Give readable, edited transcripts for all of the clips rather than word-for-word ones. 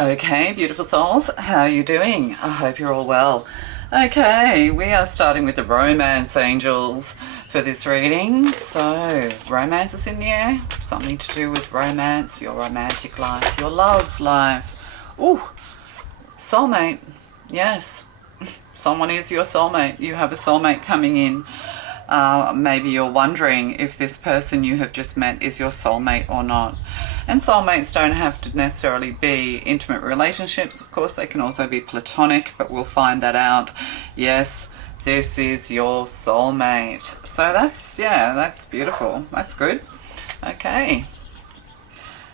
Okay, beautiful souls, how are you doing? I hope you're all well. Okay, we are starting with the romance angels for this reading. So, romance is in the air, something to do with romance, your romantic life, your love life. Ooh, soulmate, yes. Someone is your soulmate. You have a soulmate coming in. Maybe you're wondering if this person you have just met is your soulmate or not. And soulmates don't have to necessarily be intimate relationships. Of course, they can also be platonic, but we'll find that out. Yes, this is your soulmate. So that's beautiful. That's good. Okay.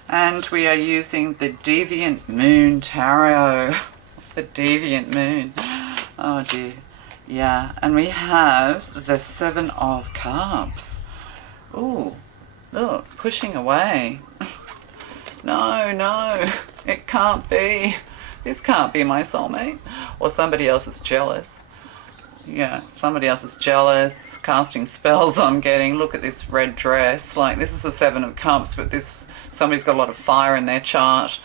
And we are using the Deviant Moon Tarot. The Deviant Moon. Oh dear. Yeah, and we have the Seven of Cups. Ooh, look, pushing away. No, it can't be. This can't be my soulmate. Or somebody else is jealous. Yeah, somebody else is jealous, casting spells I'm getting. Look at this red dress. Like, this is the Seven of Cups, but somebody's got a lot of fire in their chart.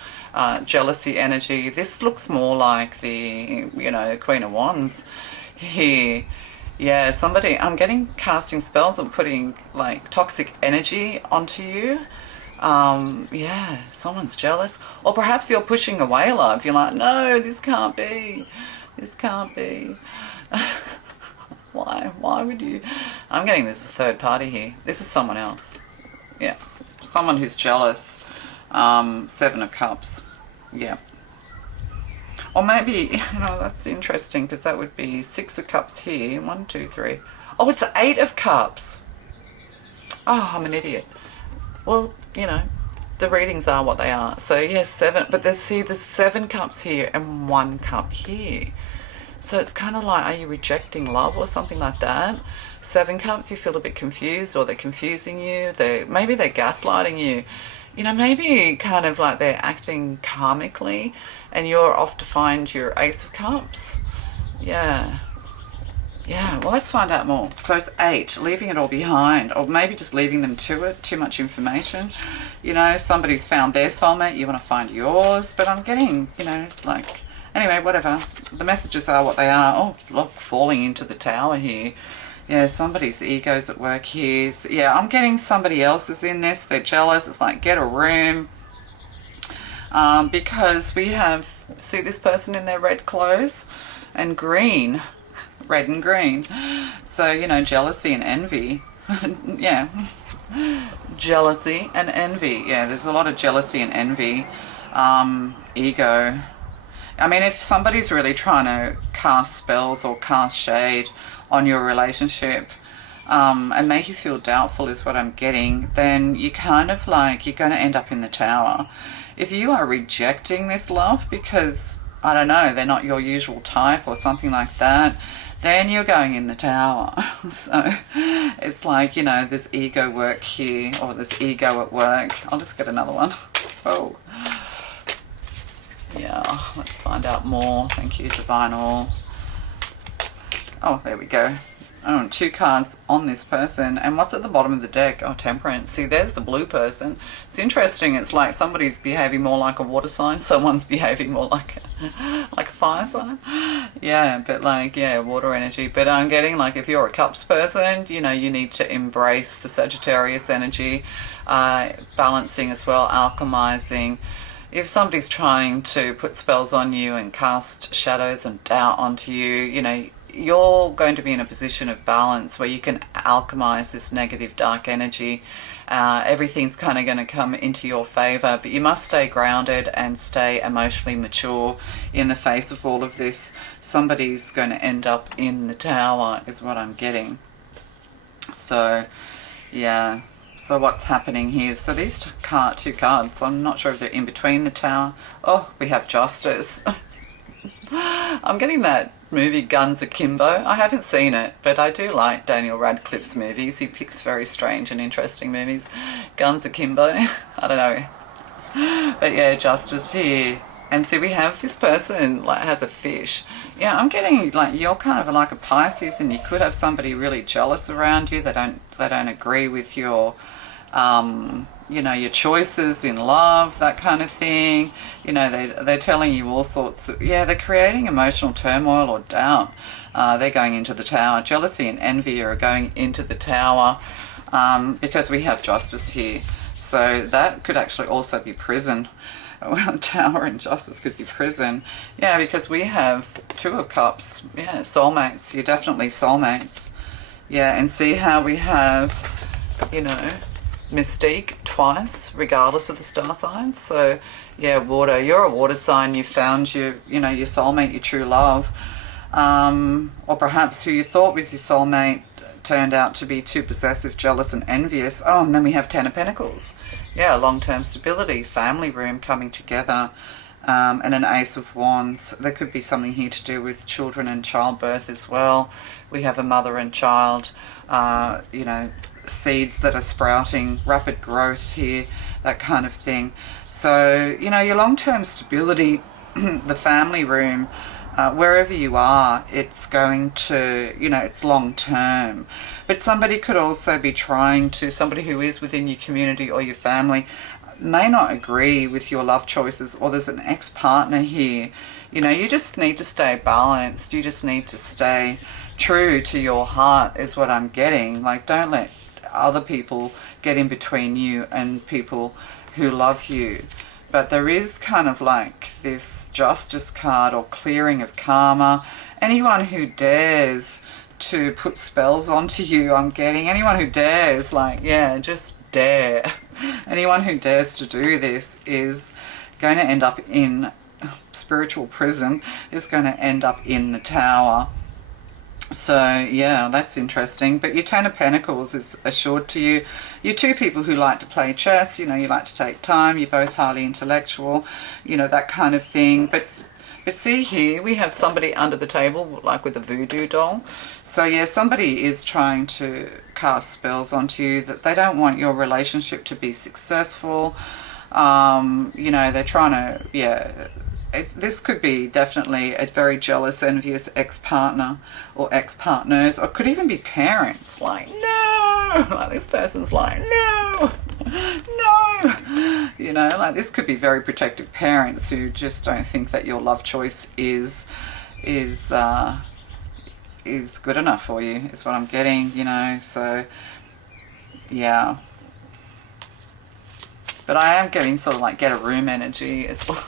Jealousy energy. This looks more like the, Queen of Wands here. Yeah, I'm getting casting spells or putting like toxic energy onto you. Yeah, someone's jealous. Or perhaps you're pushing away love. You're like, no, this can't be. This can't be. Why would you? I'm getting this a third party here. This is someone else. Yeah, someone who's jealous. Seven of Cups. Yeah. Or maybe, that's interesting because that would be Six of Cups here. 1, 2, 3. Oh, it's Eight of Cups. Oh, I'm an idiot. Well, the readings are what they are. So, yes, 7. But there's 7 cups here and 1 cup here. So it's kind of like, are you rejecting love or something like that? 7 cups, you feel a bit confused, or they're confusing you. Maybe they're gaslighting you. Maybe kind of like they're acting karmically and you're off to find your Ace of Cups. Yeah, well, let's find out more. So it's 8, leaving it all behind, or maybe just leaving them to it, too much information. Somebody's found their soulmate, you want to find yours, but I'm getting, anyway, whatever. The messages are what they are. Oh, look, falling into the tower here. Yeah, somebody's ego's at work here. So, yeah, I'm getting somebody else is in this. They're jealous. It's like, get a room. Because we have, see this person in their red clothes and green. Red and green. So, jealousy and envy. Yeah. Jealousy and envy. Yeah, there's a lot of jealousy and envy. Ego. I mean, if somebody's really trying to cast spells or cast shade on your relationship and make you feel doubtful is what I'm getting, then you kind of like, you're going to end up in the tower. If you are rejecting this love because, I don't know, they're not your usual type or something like that, then you're going in the tower. So it's like, there's ego work here, or there's ego at work. I'll just get another one. Oh. Yeah, let's find out more. Thank you, Divine All. Oh, there we go. Oh, 2 cards on this person. And what's at the bottom of the deck? Oh, Temperance. See, there's the blue person. It's interesting. It's like somebody's behaving more like a water sign. Someone's behaving more like a fire sign. Yeah, but water energy. But I'm getting like, if you're a cups person, you need to embrace the Sagittarius energy. Balancing as well, alchemizing. If somebody's trying to put spells on you and cast shadows and doubt onto you, you're going to be in a position of balance where you can alchemize this negative dark energy. Everything's kind of going to come into your favor, but you must stay grounded and stay emotionally mature in the face of all of this. Somebody's going to end up in the tower is what I'm getting. So, yeah. So what's happening here? So these 2 cards, I'm not sure if they're in between the tower. Oh, we have Justice. I'm getting that movie Guns Akimbo. I haven't seen it, but I do like Daniel Radcliffe's movies. He picks very strange and interesting movies. Guns Akimbo. I don't know. But yeah, Justice here. And see, we have this person like has a fish. Yeah, I'm getting like you're kind of like a Pisces, and you could have somebody really jealous around you. They don't agree with your you know, your choices in love, that kind of thing. You know, they're telling you all sorts of, yeah, they're creating emotional turmoil or doubt. They're going into the tower. Jealousy and envy are going into the tower, because we have justice here. So that could actually also be prison. Well, tower and justice could be prison. Yeah, because we have Two of Cups. Yeah, soulmates. You're definitely soulmates. Yeah, and see how we have, you know, mystique twice, regardless of the star signs. So, yeah, water. You're a water sign. You found your, you know, your soulmate, your true love. Or perhaps who you thought was your soulmate turned out to be too possessive, jealous, and envious. Oh, and then we have Ten of Pentacles. Yeah, long-term stability, family room coming together, and an Ace of Wands. There could be something here to do with children and childbirth as well. We have a mother and child, you know, seeds that are sprouting, rapid growth here, that kind of thing. So, you know, your long-term stability, the family room, wherever you are, it's going to, you know, it's long term. But somebody could also be trying to, somebody who is within your community or your family may not agree with your love choices, or there's an ex-partner here. You know, you just need to stay balanced. You just need to stay true to your heart is what I'm getting. Like, don't let other people get in between you and people who love you. But there is kind of like this justice card or clearing of karma. Anyone who dares to put spells onto you, I'm getting. Anyone who dares, like, yeah, just dare. Anyone who dares to do this is going to end up in spiritual prison, is going to end up in the tower. So, yeah, that's interesting. But your Ten of Pentacles is assured to you. You're two people who like to play chess. You know, you like to take time. You're both highly intellectual. You know, that kind of thing. But see here, we have somebody under the table, like with a voodoo doll. So, yeah, somebody is trying to cast spells onto you that they don't want your relationship to be successful. You know, they're trying to, yeah... This could be definitely a very jealous, envious ex-partner or ex-partners, or could even be parents. Like, no! Like, this person's like, no! No! You know, like, this could be very protective parents who just don't think that your love choice is good enough for you, is what I'm getting, you know. So, yeah. But I am getting sort of like get a room energy as well.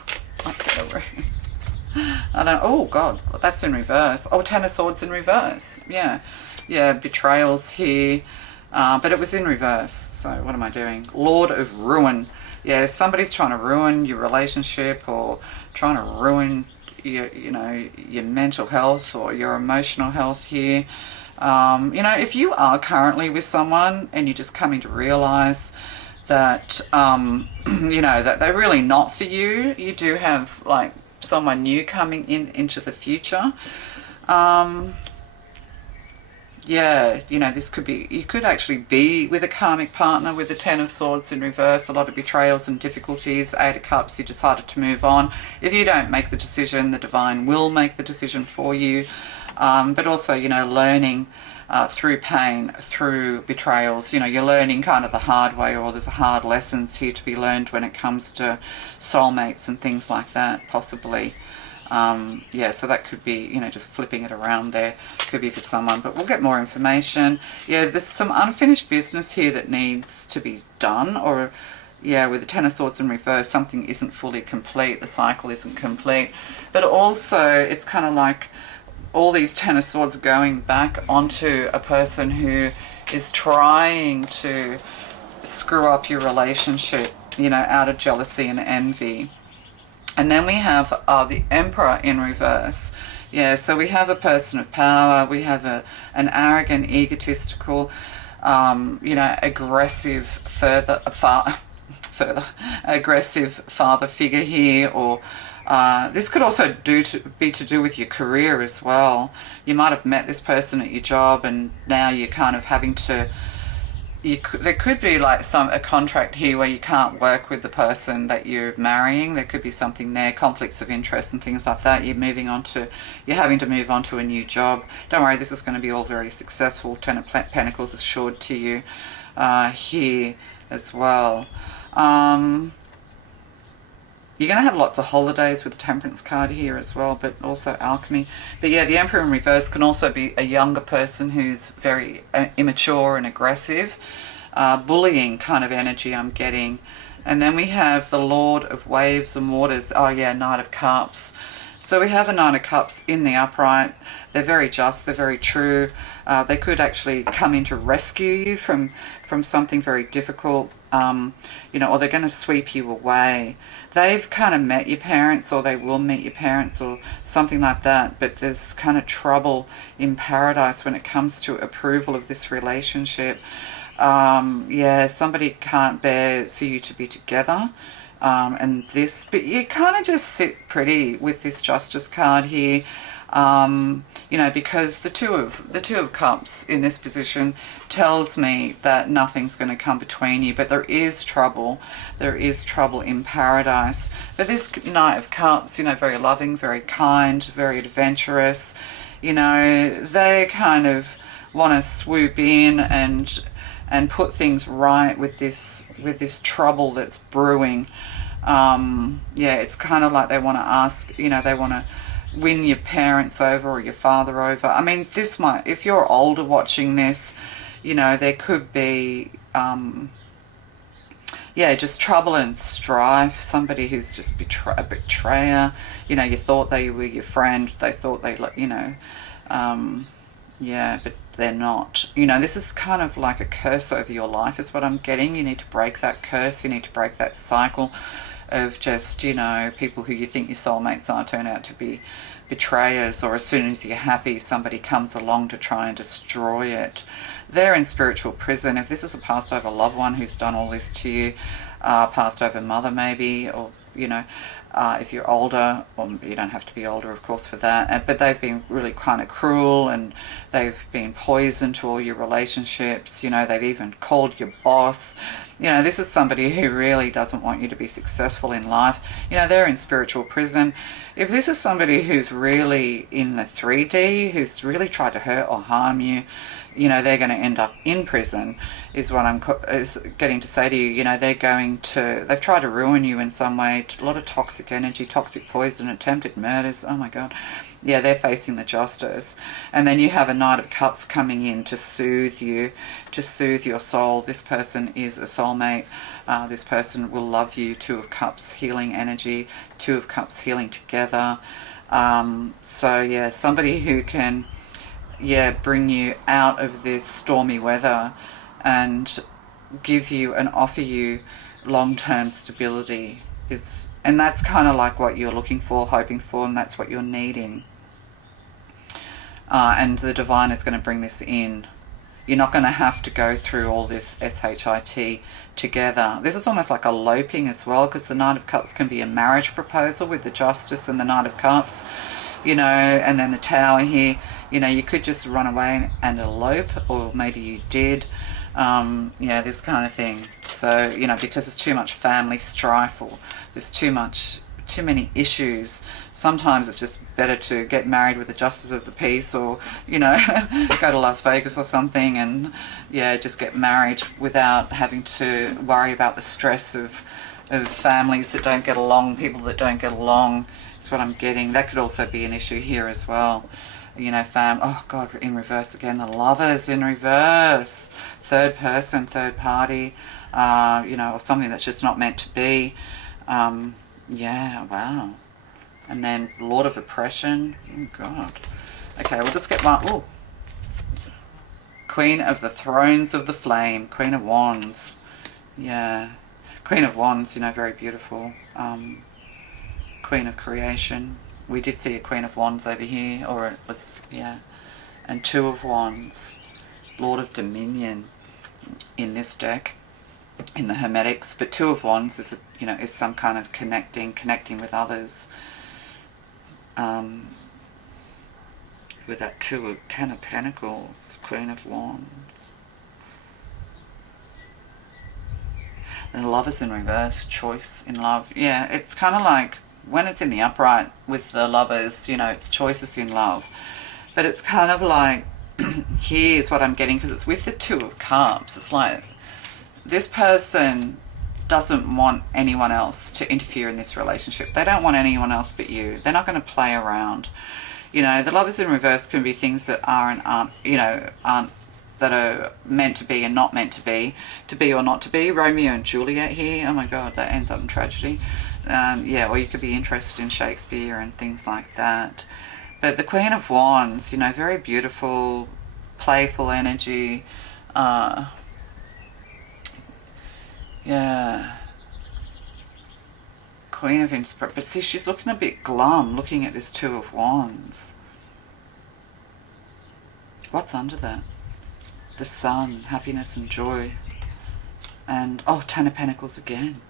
I don't, oh God, that's in reverse. Oh, Ten of Swords in reverse. Yeah, yeah, betrayals here, but it was in reverse. So what am I doing? Lord of Ruin. Yeah, somebody's trying to ruin your relationship, or trying to ruin your, you know, your mental health or your emotional health here. You know, if you are currently with someone and you're just coming to realize that, you know, that they're really not for you. You do have, like, someone new coming into the future. Yeah, you know, this could be, you could actually be with a karmic partner with the Ten of Swords in reverse, a lot of betrayals and difficulties. Eight of Cups, you decided to move on. If you don't make the decision, the divine will make the decision for you. But also, you know, learning through pain, through betrayals. You know, you're learning kind of the hard way, or there's hard lessons here to be learned when it comes to soulmates and things like that, possibly. Yeah, so that could be, you know, just flipping it around there. Could be for someone, but we'll get more information. Yeah, there's some unfinished business here that needs to be done, or, yeah, with the Ten of Swords in reverse, something isn't fully complete, the cycle isn't complete. But also, it's kind of like all these Ten of Swords going back onto a person who is trying to screw up your relationship, you know, out of jealousy and envy. And then we have the Emperor in reverse. Yeah, so we have a person of power. We have an arrogant, egotistical, you know, aggressive aggressive father figure here, or this could also be to do with your career as well. You might have met this person at your job, and now you're kind of having to. There could be like a contract here where you can't work with the person that you're marrying. There could be something there, conflicts of interest and things like that. You're having to move on to a new job. Don't worry, this is going to be all very successful. Ten of Pentacles assured to you here. as well. You're going to have lots of holidays with the Temperance card here as well, but also alchemy. But yeah, the Emperor in reverse can also be a younger person who's very immature and aggressive. Bullying kind of energy I'm getting. And then we have the Lord of Waves and Waters. Oh yeah, Knight of Cups. So we have a Knight of Cups in the upright. They're very just, they're very true. They could actually come in to rescue you from something very difficult, you know, or they're going to sweep you away. They've kind of met your parents, or they will meet your parents, or something like that, but there's kind of trouble in paradise when it comes to approval of this relationship. Yeah, somebody can't bear for you to be together. And this, but you kind of just sit pretty with this Justice card here, you know, because the two of Cups in this position tells me that nothing's going to come between you, but there is trouble in paradise. But this Knight of Cups, you know, very loving, very kind, very adventurous, you know, they kind of want to swoop in and put things right with this trouble that's brewing. Yeah, it's kind of like they want to ask, you know, they want to win your parents over or your father over. I mean, this might, if you're older watching this, you know, there could be, yeah, just trouble and strife. Somebody who's just a betrayer. You know, you thought they were your friend. They thought they, you know, yeah, but they're not. You know, this is kind of like a curse over your life is what I'm getting. You need to break that curse. You need to break that cycle of just, you know, people who you think your soulmates are turn out to be betrayers, or as soon as you're happy, somebody comes along to try and destroy it. They're in spiritual prison. If this is a passed over loved one who's done all this to you, passed over mother maybe, or, you know, if you're older, well, you don't have to be older, of course, for that, but they've been really kind of cruel, and they've been poison to all your relationships. You know, they've even called your boss. You know, this is somebody who really doesn't want you to be successful in life. You know, they're in spiritual prison. If this is somebody who's really in the 3D, who's really tried to hurt or harm you, you know, they're going to end up in prison, is what I'm getting to say to you. You know, they've tried to ruin you in some way. A lot of toxic energy, toxic poison, attempted murders. Oh my God. Yeah, they're facing the justice. And then you have a Knight of Cups coming in to soothe you, to soothe your soul. This person is a soulmate. This person will love you. Two of Cups, healing energy. Two of Cups, healing together. So yeah, somebody who can, yeah, bring you out of this stormy weather and give you and offer you long-term stability, and that's kind of like what you're looking for, hoping for, and that's what you're needing. And the Divine is going to bring this in. You're not going to have to go through all this SHIT together. This is almost like eloping as well, because the Knight of Cups can be a marriage proposal with the Justice and the Knight of Cups, you know, and then the Tower here. You know, you could just run away and elope, or maybe you did. Yeah, this kind of thing. So, you know, because there's too much family strife, or there's too many issues, sometimes it's just better to get married with the Justice of the Peace, or, you know, go to Las Vegas or something, and yeah, just get married without having to worry about the stress of families that don't get along, people that don't get along. Is what I'm getting. That could also be an issue here as well. You know, oh God, in reverse again, the Lovers in reverse. Third person, third party, you know, or something that's just not meant to be. Yeah, wow. And then Lord of Oppression. Oh God. Okay, we'll just get one. Queen of the Thrones of the Flame. Queen of Wands. Yeah. Queen of Wands, you know, very beautiful. Queen of Creation. We did see a Queen of Wands over here, or it was, yeah. And Two of Wands. Lord of Dominion in this deck, in the Hermetics. But Two of Wands is, you know, is some kind of connecting with others. With that Ten of Pentacles, Queen of Wands. And the Lovers in reverse, choice in love. Yeah, it's kind of like, when it's in the upright with the Lovers, you know, it's choices in love. But it's kind of like, here's what I'm getting, because it's with the Two of Cups. It's like, this person doesn't want anyone else to interfere in this relationship. They don't want anyone else but you. They're not going to play around. You know, the Lovers in reverse can be things that aren't, you know, aren't, that are meant to be and not meant to be or not to be. Romeo and Juliet here. Oh my God, that ends up in tragedy. Yeah, or you could be interested in Shakespeare and things like that. But the Queen of Wands, you know, very beautiful, playful energy. Yeah. Queen of Inspiration. But see, she's looking a bit glum looking at this Two of Wands. What's under that? The Sun, happiness and joy. And, oh, Ten of Pentacles again.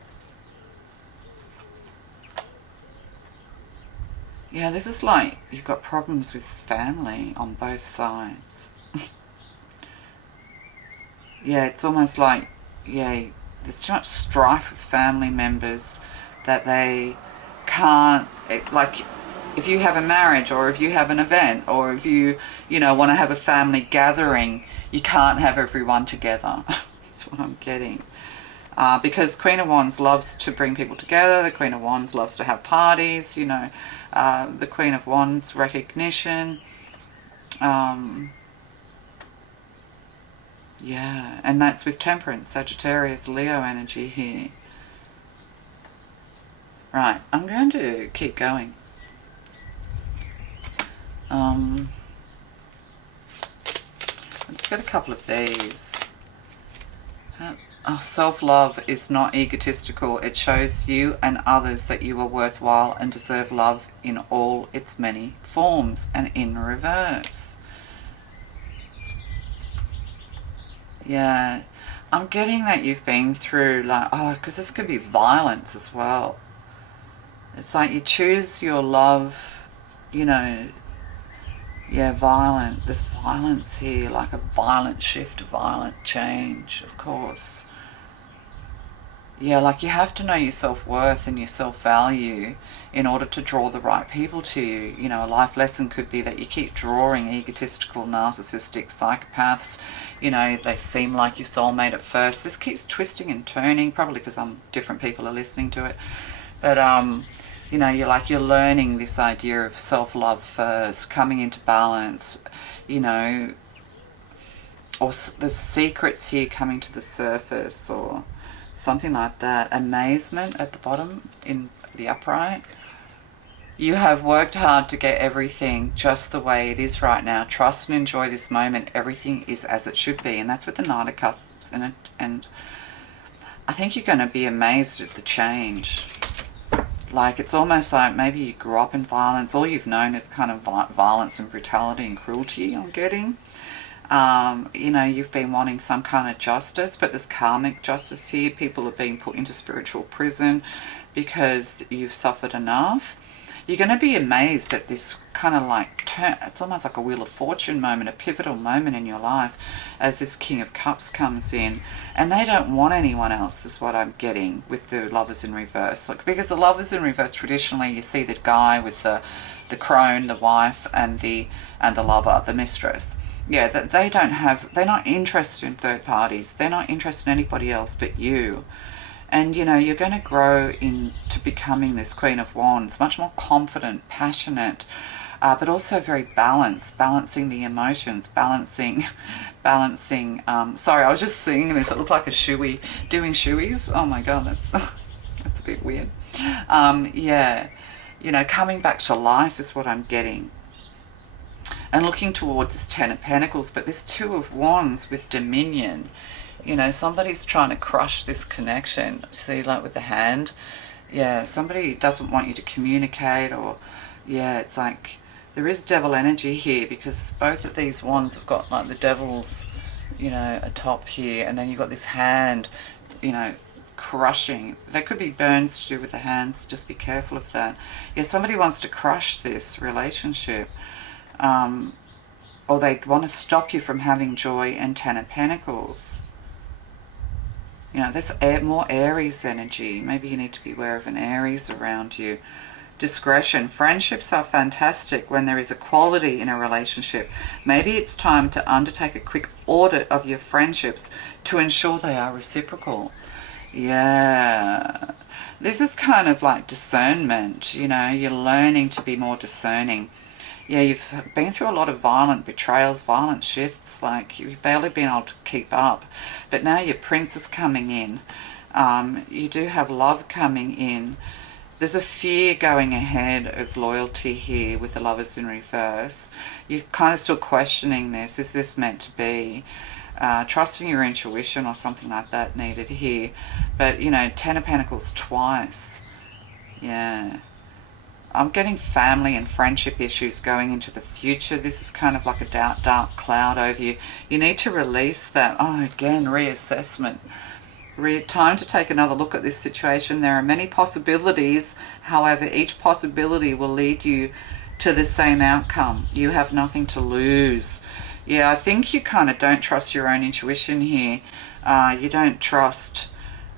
Yeah, this is like you've got problems with family on both sides. Yeah, it's almost like, yeah, there's too much strife with family members that they can't, like, if you have a marriage or if you have an event or if you know, want to have a family gathering, you can't have everyone together. That's what I'm getting. Because Queen of Wands loves to bring people together. The Queen of Wands loves to have parties, you know. The Queen of Wands, recognition. Yeah, and that's with Temperance, Sagittarius, Leo energy here. Right, I'm going to keep going. Let's get a couple of these. Oh, self-love is not egotistical. It shows you and others that you are worthwhile and deserve love in all its many forms, and in reverse. Yeah, I'm getting that you've been through, like, oh, because this could be violence as well. It's like you choose your love, you know, yeah, violent. There's violence here, like a violent shift, a violent change, of course. Yeah, like you have to know your self-worth and your self-value in order to draw the right people to you. You know, a life lesson could be that you keep drawing egotistical, narcissistic psychopaths. You know, they seem like your soulmate at first. This keeps twisting and turning, probably because different people are listening to it. But, you know, you're learning this idea of self-love first, coming into balance, you know, or the secrets here coming to the surface, or something like that. Amazement at the bottom in the upright. You have worked hard to get everything just the way it is right now. Trust and enjoy this moment. Everything is as it should be. And that's with the Knight of Cups in it. And I think you're going to be amazed at the change. Like, it's almost like maybe you grew up in violence. All you've known is kind of violence and brutality and cruelty, I'm getting. You know, you've been wanting some kind of justice, but there's karmic justice here. People are being put into spiritual prison because you've suffered enough. You're going to be amazed at this kind of like turn. It's almost like a Wheel of Fortune moment, a pivotal moment in your life as this King of Cups comes in. And they don't want anyone else, is what I'm getting with the Lovers in reverse. Like, because the Lovers in reverse, traditionally you see the guy with the crone, the wife, and the lover, the mistress. Yeah, that they're not interested in third parties. They're not interested in anybody else but you. And, you know, you're going to grow into becoming this Queen of Wands, much more confident, passionate, but also very balanced, balancing the emotions, balancing, sorry, I was just seeing this. It looked like a shoey, doing shoeys. Oh my God, that's a bit weird. Yeah, you know, coming back to life is what I'm getting. And looking towards this Ten of Pentacles, but this Two of Wands with dominion. You know, somebody's trying to crush this connection. See, like with the hand. Yeah, somebody doesn't want you to communicate, or, yeah, it's like there is devil energy here, because both of these wands have got like the devil's, you know, atop here, and then you've got this hand, you know, crushing. There could be burns to do with the hands. Just be careful of that. Yeah, somebody wants to crush this relationship. Or they want to stop you from having joy and Ten of Pentacles. You know, there's more Aries energy. Maybe you need to be aware of an Aries around you. discretion. Friendships are fantastic when there is equality in a relationship. Maybe it's time to undertake a quick audit of your friendships to ensure they are reciprocal. Yeah. This is kind of like discernment, you know, you're learning to be more discerning. Yeah, you've been through a lot of violent betrayals, violent shifts, like you've barely been able to keep up. But now your prince is coming in. You do have love coming in. There's a fear going ahead of loyalty here with the Lovers in reverse. You're kind of still questioning this. Is this meant to be? Trusting your intuition or something like that needed here. But, you know, Ten of Pentacles twice. Yeah. I'm getting family and friendship issues going into the future. This is kind of like a dark cloud over you. You need to release that. Oh, again, reassessment. Time to take another look at this situation. There are many possibilities. However, each possibility will lead you to the same outcome. You have nothing to lose. Yeah, I think you kind of don't trust your own intuition here. You don't trust,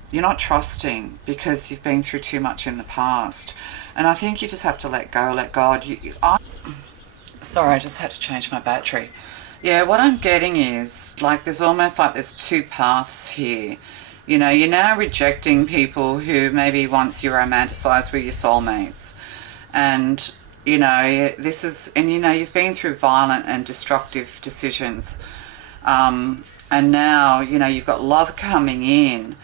you're not trusting because you've been through too much in the past. And I think you just have to let go, let God. Sorry, I just had to change my battery. Yeah, what I'm getting is, like, there's almost like there's two paths here. You know, you're now rejecting people who maybe once you romanticized were your soulmates. And you know, this is, and you know, you've been through violent and destructive decisions. And now, you know, you've got love coming in.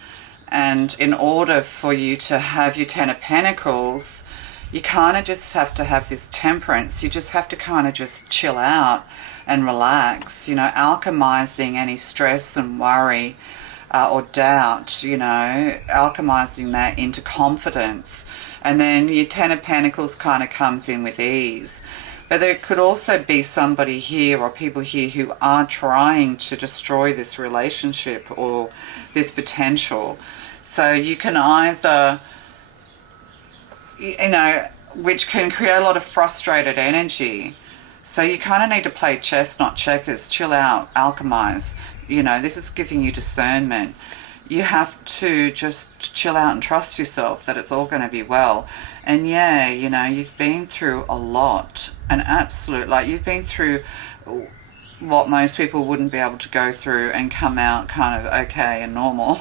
And in order for you to have your Ten of Pentacles, you kind of just have to have this temperance. You just have to kind of just chill out and relax, you know, alchemizing any stress and worry or doubt, you know, alchemizing that into confidence. And then your Ten of Pentacles kind of comes in with ease. But there could also be somebody here or people here who are trying to destroy this relationship or this potential. So you can either, you know, which can create a lot of frustrated energy. So you kind of need to play chess, not checkers. Chill out, alchemize. You know, this is giving you discernment. You have to just chill out and trust yourself that it's all going to be well. And yeah, you know, you've been through a lot, an absolute, like you've been through what most people wouldn't be able to go through and come out kind of okay and normal,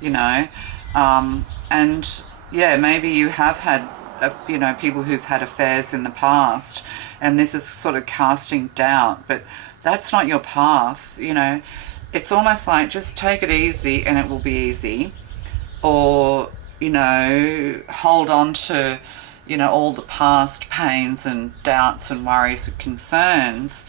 you know. And yeah, maybe you have had, you know, people who've had affairs in the past, and this is sort of casting doubt, but that's not your path, you know. It's almost like just take it easy and it will be easy, or, you know, hold on to, you know, all the past pains and doubts and worries and concerns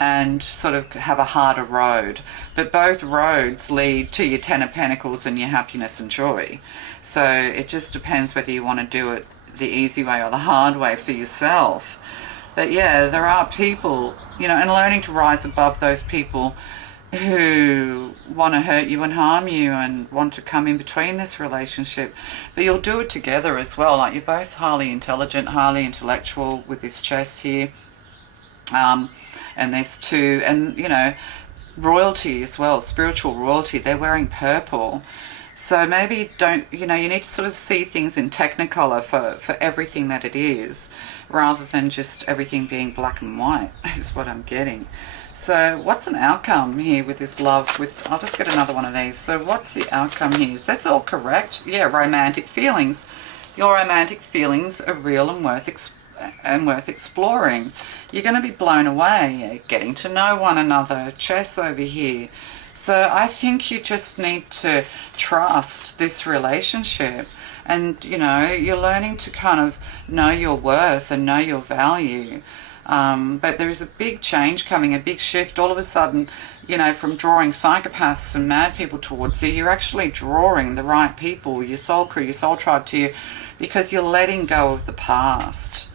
and sort of have a harder road. But both roads lead to your Ten of Pentacles and your happiness and joy. So it just depends whether you want to do it the easy way or the hard way for yourself. But yeah, there are people, you know, and learning to rise above those people who want to hurt you and harm you and want to come in between this relationship. But you'll do it together as well. Like, you're both highly intelligent, highly intellectual with this chess here. And there's two, and you know, royalty as well, spiritual royalty. They're wearing purple. So maybe don't, you know, you need to sort of see things in technicolor for everything that it is, rather than just everything being black and white, is what I'm getting. So what's an outcome here with this love? I'll just get another one of these. So what's the outcome here? Is this all correct? Yeah, romantic feelings. Your romantic feelings are real and worth exploring. You're going to be blown away, getting to know one another. Chess over here. So I think you just need to trust this relationship. And, you know, you're learning to kind of know your worth and know your value. But there is a big change coming, a big shift. All of a sudden, you know, from drawing psychopaths and mad people towards you, you're actually drawing the right people, your soul crew, your soul tribe to you, because you're letting go of the past.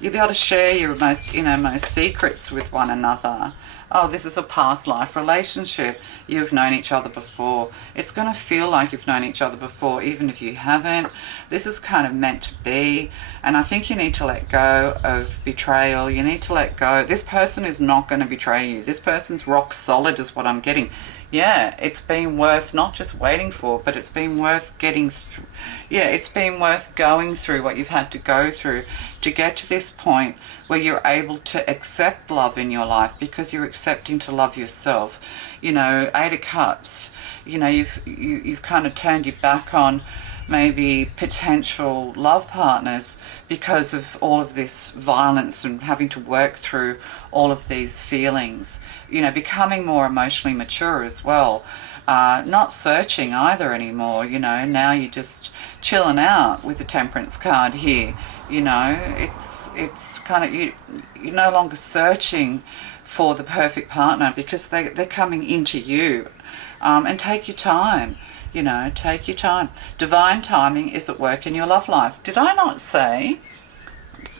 You'll be able to share your most secrets with one another. Oh, this is a past life relationship. You've known each other before. It's going to feel like you've known each other before, even if you haven't. This is kind of meant to be. And I think you need to let go of betrayal. You need to let go. This person is not going to betray you. This person's rock solid is what I'm getting. Yeah, it's been worth not just waiting for, but it's been worth getting through. Yeah, it's been worth going through what you've had to go through to get to this point where you're able to accept love in your life, because you're accepting to love yourself. You know, Eight of Cups, you know, you've kind of turned your back on maybe potential love partners because of all of this violence and having to work through all of these feelings, you know, becoming more emotionally mature as well, not searching either anymore. You know, now you're just chilling out with the Temperance card here. You know, it's kind of, you're no longer searching for the perfect partner, because they're coming into you. And take your time. You know, take your time. Divine timing is at work in your love life. Did I not say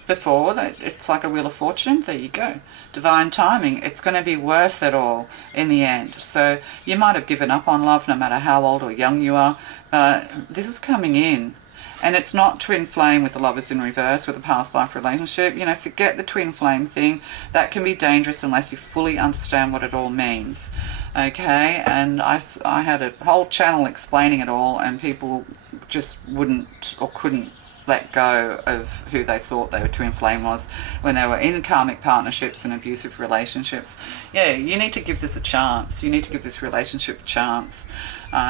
before that it's like a Wheel of Fortune? There you go. Divine timing. It's going to be worth it all in the end. So you might have given up on love, no matter how old or young you are. But this is coming in. And it's not twin flame with the Lovers in reverse with a past life relationship. You know, forget the twin flame thing. That can be dangerous unless you fully understand what it all means. Okay, and I had a whole channel explaining it all, and people just wouldn't or couldn't let go of who they thought their twin flame was when they were in karmic partnerships and abusive relationships. Yeah, you need to give this a chance. You need to give this relationship a chance,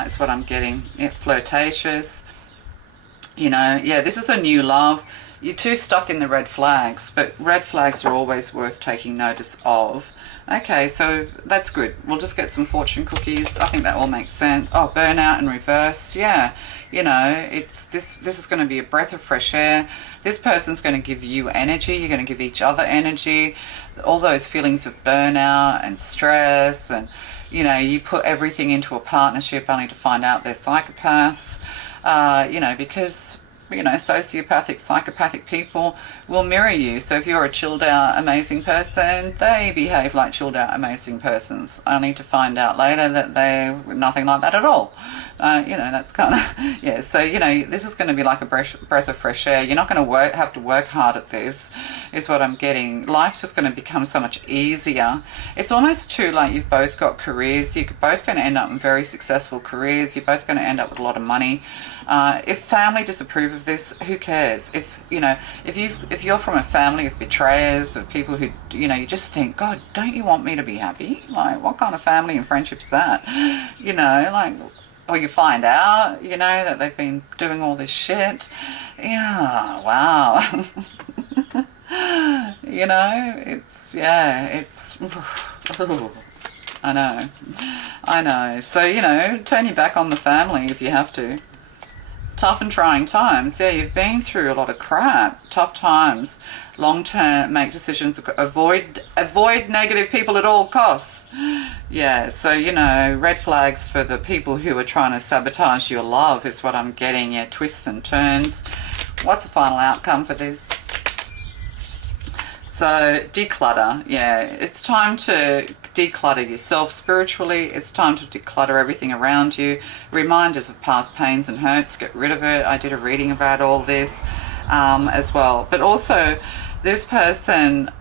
is what I'm getting. Yeah, flirtatious. You know, yeah, this is a new love. You're too stuck in the red flags, but red flags are always worth taking notice of. Okay, so that's good. We'll just get some fortune cookies. I think that all makes sense. Oh, burnout in reverse. Yeah, you know, it's this is going to be a breath of fresh air. This person's going to give you energy. You're going to give each other energy. All those feelings of burnout and stress, and, you know, you put everything into a partnership only to find out they're psychopaths. You know, because, you know, sociopathic, psychopathic people will mirror you. So if you're a chilled out, amazing person, they behave like chilled out, amazing persons. Only to find out later that they're nothing like that at all. You know, that's kind of, yeah. So, you know, this is going to be like a breath of fresh air. You're not going to have to work hard at this, is what I'm getting. Life's just going to become so much easier. It's almost too like you've both got careers. You're both going to end up in very successful careers. You're both going to end up with a lot of money. If family disapprove of this, who cares? If, you know, if you're from a family of betrayers, of people who, you know, you just think, God, don't you want me to be happy? Like, what kind of family and friendship's that? You know, like, or you find out, you know, that they've been doing all this shit. Yeah, wow. You know, it's, yeah, it's, I know. So, you know, turn your back on the family if you have to. Tough and trying times. Yeah, you've been through a lot of crap. Tough times. Long term, make decisions. Avoid negative people at all costs. Yeah, so, you know, red flags for the people who are trying to sabotage your love is what I'm getting. Yeah, twists and turns. What's the final outcome for this? So, declutter. Yeah, it's time to declutter yourself spiritually. It's time to declutter everything around you. Reminders of past pains and hurts, get rid of it. I did a reading about all this as well. But also, this person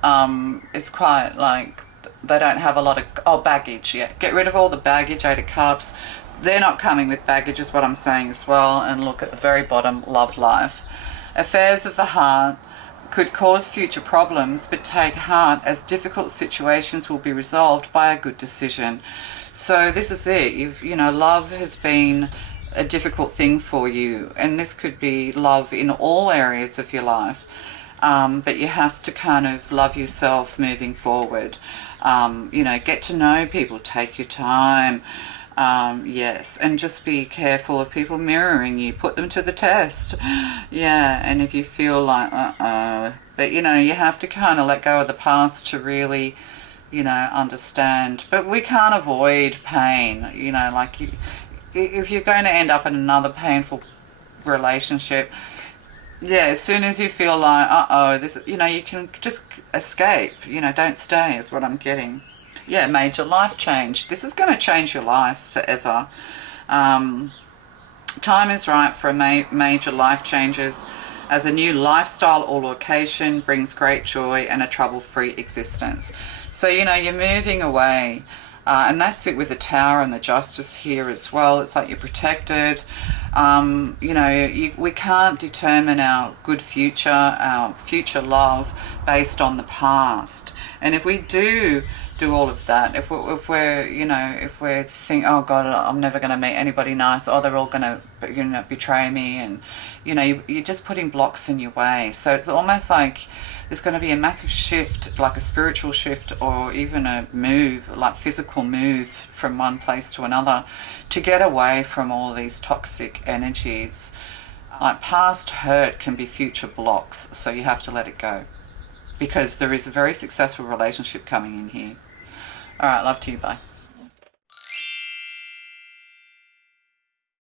is quite like, they don't have a lot of baggage yet. Get rid of all the baggage. Eight of Cups. They're not coming with baggage is what I'm saying as well. And look at the very bottom, love life. Affairs of the heart could cause future problems, but take heart as difficult situations will be resolved by a good decision. So this is it. You know, love has been a difficult thing for you, and this could be love in all areas of your life. But you have to kind of love yourself moving forward. You know, get to know people, take your time. Yes, and just be careful of people mirroring you. Put them to the test. Yeah, and if you feel like, but, you know, you have to kind of let go of the past to really, you know, understand. But we can't avoid pain, you know, like if you're going to end up in another painful relationship, yeah, as soon as you feel like, this, you know, you can just escape, you know, don't stay is what I'm getting. Yeah, major life change. This is going to change your life forever. Time is right for major life changes, as a new lifestyle or location brings great joy and a trouble-free existence. So, you know, you're moving away And that's it with the Tower and the Justice here as well. It's like you're protected. You know, we can't determine our good future, our future love based on the past. And if we do all of that, if we're you know, if we think, oh God, I'm never going to meet anybody nice, oh, they're all going to, you know, betray me, and you know, you're just putting blocks in your way. So it's almost like there's going to be a massive shift, like a spiritual shift, or even a move, like physical move from one place to another, to get away from all these toxic energies. Like past hurt can be future blocks, so you have to let it go, because there is a very successful relationship coming in here. All right, love to you, bye.